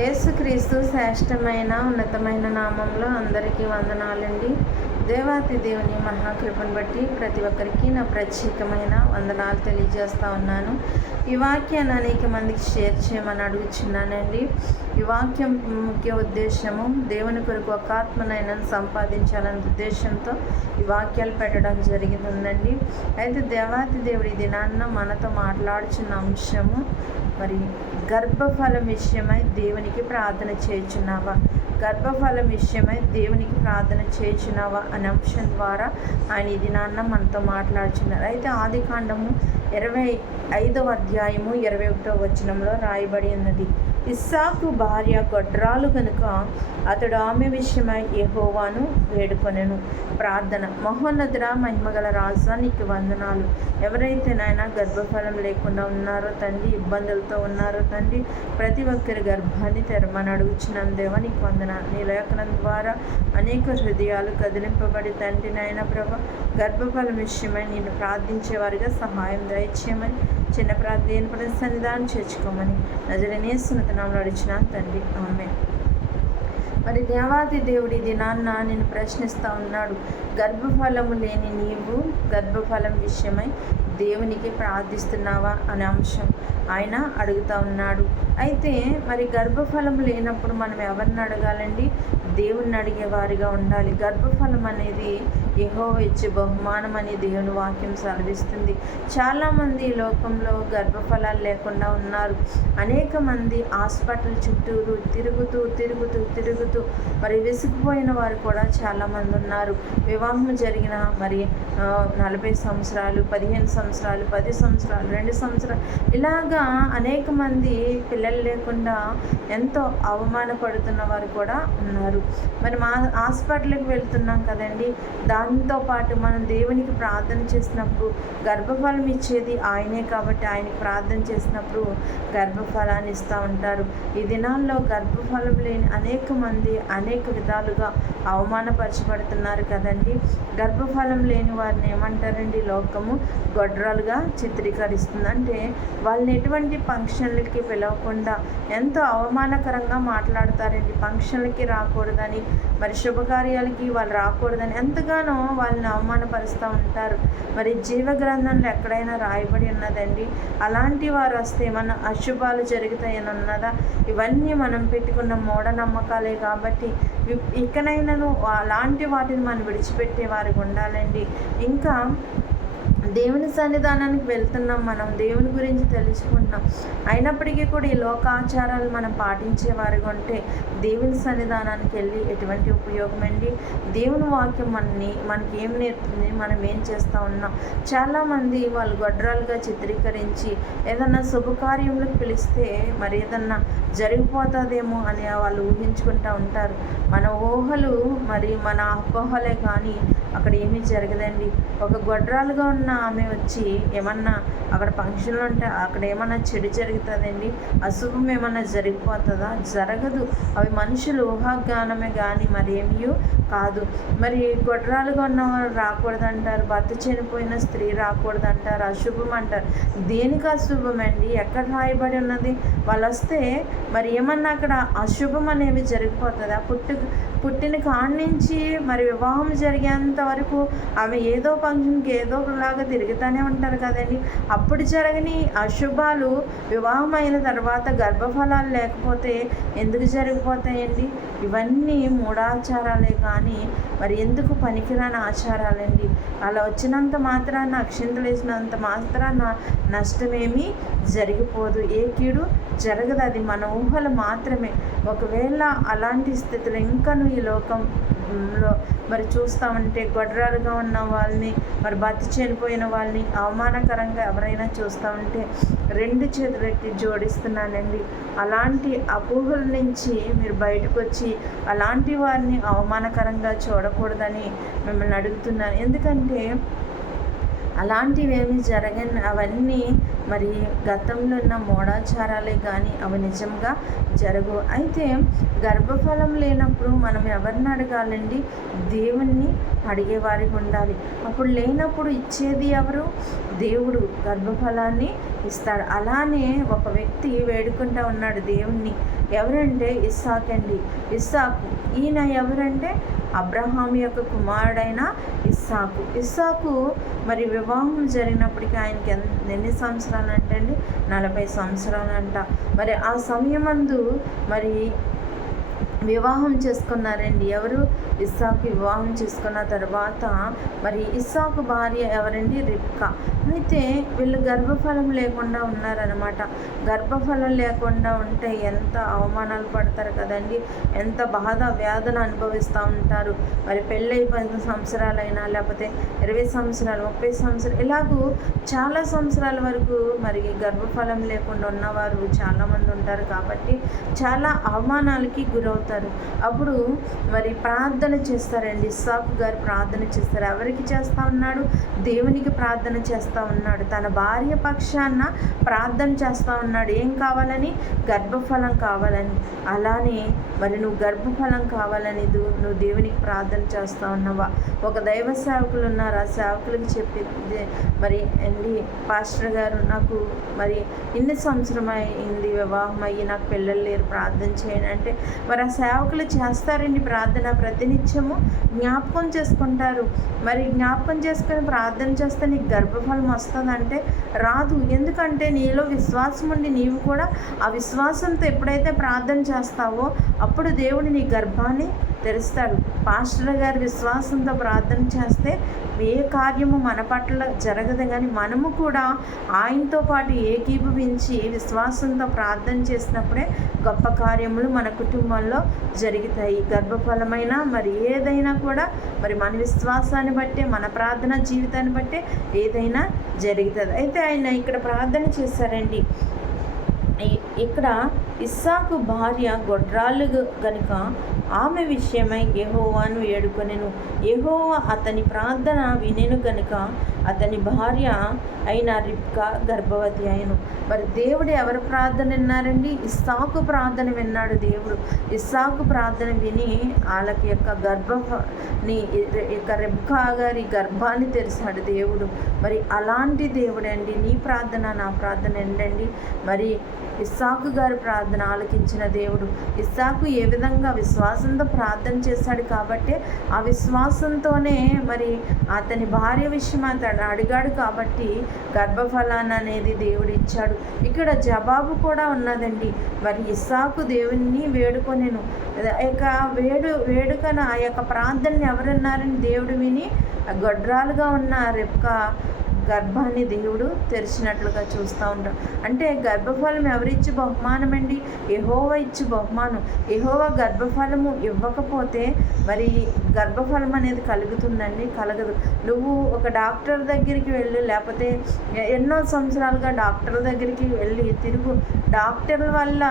యేసుక్రీస్తు శ్రేష్టమైన ఉన్నతమైన నామంలో అందరికీ వందనాలండి. దేవాతి దేవుని మహాకృపను బట్టి ప్రతి ఒక్కరికి నా ప్రత్యేకమైన వందనాలు తెలియజేస్తూ ఉన్నాను. ఈ వాక్యాన్ని అనేక మందికి షేర్ చేయమని అడుగుచున్నానండి. ఈ వాక్యం ముఖ్య ఉద్దేశము దేవుని కొరకు ఒక ఆత్మనైనా సంపాదించాలనే ఉద్దేశంతో ఈ వాక్యాలు పెట్టడం జరిగిందండి. అయితే దేవాతి దేవుడి దినాన్న మనతో మాట్లాడుచున్న అంశము మరి గర్భఫలం విషయమై దేవునికి ప్రార్థన చేయుచున్నావా, గర్భఫలం విషయమై దేవునికి ప్రార్థన చేయుచున్నావా అనే అంశం ద్వారా ఆయన ఈ దినాన్న మనతో మాట్లాడుచున్నారు. అయితే ఆదికాండము 25వ అధ్యాయము 21వ వచనంలో రాయబడి ఉన్నది, ఇస్సాకు భార్య గొడ్రాలు కనుక అతడు ఆమె విషయమై యెహోవాను వేడుకొనెను. ప్రార్థన. మహోన్నతుడా, మహిమగల రాజా, నీకు వందనాలు. ఎవరైతే నాయన గర్భఫలం లేకుండా ఉన్నారో తండ్రి, ఇబ్బందులతో ఉన్నారో తండ్రి, ప్రతి ఒక్కరి గర్భాన్ని తెరమని అడుగుచున్నాను దేవా, నీకు వందనాలు. నీ లేఖనం ద్వారా అనేక హృదయాలు కదిలింపబడి తండ్రి నాయన ప్రభ గర్భఫలం విషయమై నేను ప్రార్థించేవారిగా సహాయం దయచేయమని చిన్న ప్రార్థన సన్నిధానం చేర్చుకోమని నజరేయుడైన యేసు నామములో అడుగుచున్నాను తండ్రి, ఆమేన్. మరి దేవాది దేవుడి దినాన్న నేను ప్రశ్నిస్తూ ఉన్నాడు, గర్భఫలము లేని నీవు గర్భఫలం విషయమై దేవునికి ప్రార్థిస్తున్నావా అనే అంశం ఆయన అడుగుతూ ఉన్నాడు. అయితే మరి గర్భఫలం లేనప్పుడు మనం ఎవరిని అడగాలండి? దేవుణ్ణి అడిగేవారిగా ఉండాలి. గర్భఫలం అనేది యెహోవా ఇచ్చే బహుమానం అని దేవుని వాక్యం సెలవిస్తుంది. చాలామంది ఈ లోకంలో గర్భఫలాలు లేకుండా ఉన్నారు. అనేక మంది హాస్పిటల్ చుట్టూరు తిరుగుతూ మరి విసిగిపోయిన వారు కూడా చాలామంది ఉన్నారు. వివాహం జరిగిన మరి 40 సంవత్సరాలు, 15 సంవత్సరాలు, 10 సంవత్సరాలు, 2 సంవత్సరాలు ఇలాగా అనేక మంది పిల్లలు లేకుండా ఎంతో అవమానపడుతున్న వారు కూడా ఉన్నారు. మరి మా హాస్పిటల్కి వెళ్తున్నాం కదండి, దాంతోపాటు మనం దేవునికి ప్రార్థన చేసినప్పుడు గర్భఫలం ఇచ్చేది ఆయనే కాబట్టి ఆయనకి ప్రార్థన చేసినప్పుడు గర్భఫలాన్ని ఇస్తూ ఉంటారు. ఈ దినాల్లో గర్భఫలం లేని అనేక మంది అనేక విధాలుగా అవమానపరచబడుతున్నారు కదండి. గర్భఫలం లేని వారిని ఏమంటారండి? లోకము గొడ్రాలుగా చిత్రీకరిస్తుంది. అంటే వాళ్ళని ఎటువంటి ఫంక్షన్లకి పిలవకుండా ఎంతో అవమానకరంగా మాట్లాడతారండి. ఫంక్షన్లకి రాకూడదని, మరి శుభకార్యాలకి వాళ్ళు రాకూడదని ఎంతగానో వాళ్ళని అవమానపరుస్తూ ఉంటారు. మరి జీవ గ్రంథంలో ఎక్కడైనా రాయబడి ఉన్నదండి అలాంటి వారు వస్తే ఏమన్నా అశుభాలు జరుగుతాయని ఉన్నదా? ఇవన్నీ మనం పెట్టుకున్న మూఢనమ్మకాలే కాబట్టి ఇకనైనాను అలాంటి వాటిని మనం విడిచిపెట్టే వారికి ఉండాలండి. ఇంకా దేవుని సన్నిధానానికి వెళ్తున్నాం, మనం దేవుని గురించి తెలుసుకుంటున్నాం. అయినప్పటికీ కూడా ఈ లోకాచారాలు మనం పాటించేవారిగా ఉంటే దేవుని సన్నిధానానికి వెళ్ళి ఎటువంటి ఉపయోగం అండి? దేవుని వాక్యం మనకి ఏం నేర్పుతుంది, మనం ఏం చేస్తూ ఉన్నాం? చాలామంది వాళ్ళు గొడ్రాలుగా చిత్రీకరించి ఏదన్నా శుభకార్యంలోకి పిలిస్తే మరి ఏదన్నా జరిగిపోతుందేమో అని వాళ్ళు ఊహించుకుంటూ ఉంటారు. మన ఊహలు మరి మన అపోహలే కానీ అక్కడ ఏమీ జరగదండి. ఒక గొడ్రాలుగా ఉన్న ఆమె వచ్చి ఏమన్నా అక్కడ ఫంక్షన్లు ఉంటే అక్కడ ఏమన్నా చెడు జరుగుతుందండి? అశుభం ఏమన్నా జరిగిపోతుందా? జరగదు. అవి మనుషులు ఊహాగానమే కానీ మరి ఏమీ కాదు. మరి గొడ్రాలుగా ఉన్నవారు రాకూడదంటారు, భర్త చనిపోయిన స్త్రీ రాకూడదంటారు, అశుభం అంటారు. దేనికి అశుభం అండి? ఎక్కడ రాయబడి ఉన్నది? వాళ్ళు వస్తే మరి ఏమన్నా అక్కడ అశుభం అనేవి జరిగిపోతుందా? పుట్టిన కాడి నుంచి మరి వివాహం జరిగేంత వరకు ఆమె ఏదో ఫంక్షన్కి ఏదో ఒకలాగా తిరుగుతూనే ఉంటారు కదండి. అప్పుడు జరగని అశుభాలు వివాహం అయిన తర్వాత గర్భఫలాలు లేకపోతే ఎందుకు జరిగిపోతాయండి? ఇవన్నీ మూఢాచారాలే కానీ మరి ఎందుకు పనికిరాని ఆచారాలండి. అలా వచ్చినంత మాత్రాన, అక్షింతలు వేసినంత మాత్రాన నష్టమేమీ జరిగిపోదు, ఏ కీడు జరగదు. అది మన ఊహలు మాత్రమే. ఒకవేళ అలాంటి స్థితిలో ఇంకాను ఈ లోకంలో మరి చూస్తామంటే గొడ్రాలుగా ఉన్న వాళ్ళని మరి భర్త చనిపోయిన వాళ్ళని అవమానకరంగా ఎవరైనా చూస్తామంటే 2 చేతులెత్తి జోడిస్తున్నానండి. అలాంటి అపోహల నుంచి మీరు బయటకు వచ్చి అలాంటి వారిని అవమానకరంగా చూడకూడదని మిమ్మల్ని అడుగుతున్నాను. ఎందుకంటే అలాంటివి ఏమి జరగని అవన్నీ మరి గతంలో ఉన్న మూఢాచారాలే కానీ అవి నిజంగా జరగవు. అయితే గర్భఫలం లేనప్పుడు మనం ఎవరిని అడగాలండి? దేవుణ్ణి అడిగేవారికి ఉండాలి. అప్పుడు లేనప్పుడు ఇచ్చేది ఎవరు? దేవుడు గర్భఫలాన్ని ఇస్తాడు. అలానే ఒక వ్యక్తి వేడుకుంటూ ఉన్నాడు దేవుణ్ణి, ఎవరంటే ఇస్సాకు అండి. ఇస్సాకు ఈయన ఎవరంటే అబ్రహాం యొక్క కుమారుడైన ఇస్సాకు మరి వివాహం జరిగినప్పటికీ ఆయనకి ఎన్ని సంవత్సరాలు అంటే అండి 40 సంవత్సరాలు అంట. మరి ఆ సమయమందు మరి వివాహం చేసుకున్నారండి. ఎవరు? ఇస్సాకు వివాహం చేసుకున్న తర్వాత మరి ఇస్సాకు భార్య ఎవరండి? రిబ్కా. అయితే వీళ్ళు గర్భఫలం లేకుండా ఉన్నారనమాట. గర్భఫలం లేకుండా ఉంటే ఎంత అవమానాలు పడతారు కదండి, ఎంత బాధ వేదన అనుభవిస్తూ ఉంటారు. మరి పెళ్ళై 10 సంవత్సరాలైనా లేకపోతే 20 సంవత్సరాలు 30 సంవత్సరాలు ఇలాగూ చాలా సంవత్సరాల వరకు మరి గర్భఫలం లేకుండా ఉన్నవారు చాలామంది ఉంటారు. కాబట్టి చాలా అవమానాలకి గురవుతారు. అప్పుడు మరి ప్రార్థన చేస్తారండి. ఇస్సాకు గారు ప్రార్థన చేస్తారు. ఎవరికి చేస్తూ ఉన్నాడు? దేవునికి ప్రార్థన చేస్తూ ఉన్నాడు. తన భార్య పక్షాన ప్రార్థన చేస్తూ ఉన్నాడు. ఏం కావాలని? గర్భఫలం కావాలని. అలానే మరి నువ్వు గర్భఫలం కావాలని నువ్వు దేవునికి ప్రార్థన చేస్తూ ఉన్నావా? ఒక దైవ సేవకులు ఉన్నారు. ఆ సేవకులకి చెప్పి మరి అండి పాస్టర్ గారు నాకు మరి ఇన్ని సంవత్సరం అయింది వివాహం అయ్యి, నాకు పిల్లలు లేరు, ప్రార్థన చేయను అంటే మరి ఆ సేవకులు చేస్తారండి ప్రార్థన. ప్రతినిత్యము జ్ఞాపకం చేసుకుంటారు. మరి జ్ఞాపకం చేసుకొని ప్రార్థన చేస్తే నీకు గర్భఫలం వస్తుందంటే రాదు. ఎందుకంటే నీలో విశ్వాసం ఉండి నీవు కూడా ఆ విశ్వాసంతో ఎప్పుడైతే ప్రార్థన చేస్తావో అప్పుడు దేవుడు నీ గర్భాన్ని తెరుస్తాడు. పాస్టర్ గారి విశ్వాసంతో ప్రార్థన చేస్తే ఏ కార్యము మన పట్ల జరగదు, కానీ మనము కూడా ఆయనతో పాటు ఏకీభవించి విశ్వాసంతో ప్రార్థన చేసినప్పుడే గొప్ప కార్యములు మన కుటుంబంలో జరుగుతాయి. గర్భఫలమైనా మరి ఏదైనా కూడా మరి మన విశ్వాసాన్ని బట్టే, మన ప్రార్థన జీవితాన్ని బట్టే ఏదైనా జరుగుతుంది. అయితే ఆయన ఇక్కడ ప్రార్థన చేశారండి. ఇక్కడ ఇస్సాకు భార్య గొడ్రాళ్ళు గనుక ఆమె విషయమై యెహోవాను వేడుకొనెను. యెహోవా అతని ప్రార్థన వినెను గనుక అతని భార్య అయిన రిబ్కా గర్భవతి అయిను. మరి దేవుడు ఎవరి ప్రార్థన విన్నారండి? ఇస్సాకు ప్రార్థన విన్నాడు దేవుడు. ఇస్సాకు ప్రార్థన విని వాళ్ళకి రిబ్కా గారి గర్భాన్ని తెరిచాడు దేవుడు. మరి అలాంటి దేవుడు అండి. నీ ప్రార్థన నా ప్రార్థన ఏంటండి? మరి ఇస్సాకు గారి ప్రార్థన ఆలకించిన దేవుడు. ఇస్సాకు ఏ విధంగా విశ్వాసంతో ప్రార్థన చేశాడు కాబట్టి ఆ విశ్వాసంతోనే మరి అతని భార్య విషయం అతడు అడిగాడు కాబట్టి గర్భఫలాన్ని అనేది దేవుడు ఇచ్చాడు. ఇక్కడ జవాబు కూడా ఉన్నదండి. మరి ఇస్సాకు దేవుణ్ణి వేడుకొనెను. వేడుకన ఆ యొక్క ప్రార్థనని ఎవరున్నారని దేవుడు విని గొడ్రాలుగా ఉన్న రిబ్కా గర్భాన్ని దేవుడు తెరిచినట్లుగా చూస్తూ ఉంటాం. అంటే గర్భఫలం ఎవరిచ్చి బహుమానం అండి? యెహోవా ఇచ్చి బహుమానం. యెహోవా గర్భఫలము ఇవ్వకపోతే మరి గర్భఫలం అనేది కలుగుతుందండి? కలగదు. నువ్వు ఒక డాక్టర్ దగ్గరికి వెళ్ళి లేకపోతే ఎన్నో సంవత్సరాలుగా డాక్టర్ దగ్గరికి వెళ్ళి తిరుగు, డాక్టర్ల వల్ల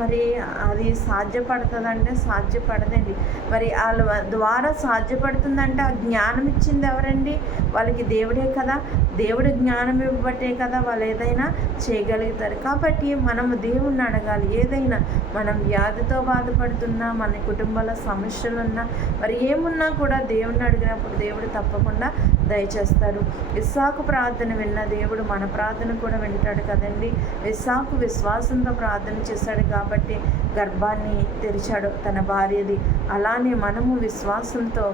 మరి అది సాధ్యపడుతుందంటే సాధ్యపడదండి. మరి వాళ్ళ ద్వారా సాధ్యపడుతుందంటే ఆ జ్ఞానం ఇచ్చింది ఎవరండి? వాళ్ళకి దేవుడే కదా. దేవుడు జ్ఞానం ఇవ్వబట్టే కదా వాళ్ళు ఏదైనా చేయగలుగుతారు. కాబట్టి మనము దేవుణ్ణి అడగాలి. ఏదైనా మనం వ్యాధితో బాధపడుతున్నా, మన కుటుంబాల సమస్యలున్నా, మరి ఏమున్నా కూడా దేవుణ్ణి అడిగినప్పుడు దేవుడు తప్పకుండా దయచేస్తాడు. ఇస్సాకు ప్రార్థన విన్న దేవుడు మన ప్రార్థన కూడా వింటాడు కదండి. ఇస్సాకు విశ్వాసంతో ప్రార్థన చేశాడు కాబట్టి గర్భాన్ని తెరిచాడు తన భార్యది. అలానే మనము విశ్వాసంతో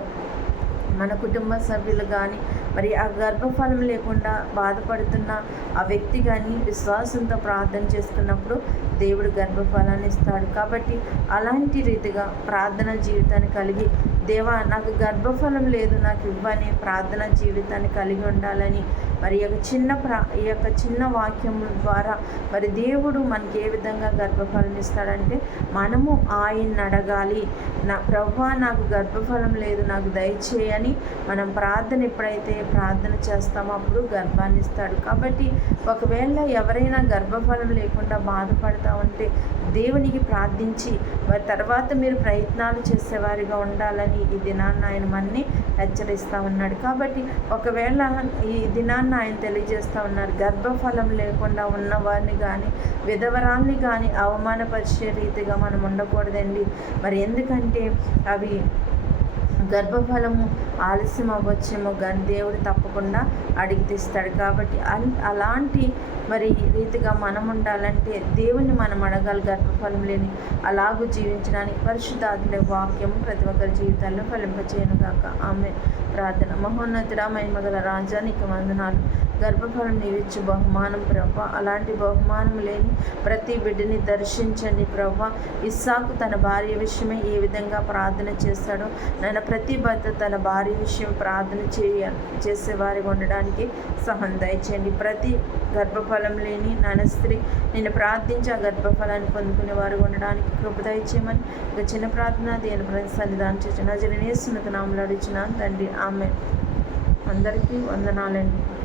మన కుటుంబ సభ్యులు కానీ మరి ఆ గర్భఫలం లేకుండా బాధపడుతున్న ఆ వ్యక్తి కానీ విశ్వాసంతో ప్రార్థన చేసుకున్నప్పుడు దేవుడు గర్భఫలాన్ని ఇస్తాడు. కాబట్టి అలాంటి రీతిగా ప్రార్థన జీవితాన్ని కలిగి, దేవా నాకు గర్భఫలం లేదు నాకు ఇవ్వని ప్రార్థన జీవితాన్ని కలిగి ఉండాలని మరి ఈ యొక్క చిన్న వాక్యం ద్వారా మరి దేవుడు మనకి ఏ విధంగా గర్భఫలం ఇస్తాడంటే మనము ఆయన్ని అడగాలి. నా ప్రభువా నాకు గర్భఫలం లేదు నాకు దయచేయని మనం ప్రార్థన ఎప్పుడైతే ప్రార్థన చేస్తామో అప్పుడు గర్భాన్ని ఇస్తాడు. కాబట్టి ఒకవేళ ఎవరైనా గర్భఫలం లేకుండా బాధపడతా ఉంటే దేవునికి ప్రార్థించి మరి తర్వాత మీరు ప్రయత్నాలు చేసేవారిగా ఉండాలని ఈ దినాన్ని ఆయన మనని హెచ్చరిస్తూ ఉన్నాడు. కాబట్టి ఒకవేళ ఈ దినాన్ని ఆయన తెలియజేస్తూ ఉన్నారు, గర్భఫలం లేకుండా ఉన్నవారిని కానీ విధవరాల్ని కానీ అవమానపరిచే రీతిగా మనం ఉండకూడదండి. మరి ఎందుకంటే అవి గర్భఫలము ఆలస్యం అవ్వచ్చేమో కానీ దేవుడు తప్పకుండా అడిగి తీస్తాడు. కాబట్టి అలాంటి రీతిగా మనం ఉండాలంటే దేవుణ్ణి మనం అడగాలి. గర్భఫలం లేని అలాగూ జీవించడానికి పరిశుద్ధాత్మ వాక్యం ప్రతి ఒక్కరి జీవితాల్లో ఫలింపచేయను గాక. ఆమె ప్రార్థన. మహోన్నతుడా, మహిమగల రాజా, నీకు వందనాలు. గర్భఫలం నీవిచ్చు బహుమానం ప్రభా. అలాంటి బహుమానం లేని ప్రతి బిడ్డని దర్శించండి ప్రభా. ఇస్సాకు తన భార్య విషయమై ఏ విధంగా ప్రార్థన చేస్తాడో నాయన, ప్రతి భర్త తన భార్య విషయం ప్రార్థన చేసేవారిగా ఉండడానికి సహాయం దయచేయండి. ప్రతి గర్భఫలం లేని నాయన స్త్రీ నేను ప్రార్థించి ఆ గర్భఫలాన్ని పొందుకునే వారు ఉండడానికి కృప దయచేయమని ఒక చిన్న ప్రార్థన దేని సన్నిధానం చేసిన నజరేయుని యేసు నామములో అడుగుచున్నాను తండ్రి. ఆమె. అందరికీ వందనాలండి.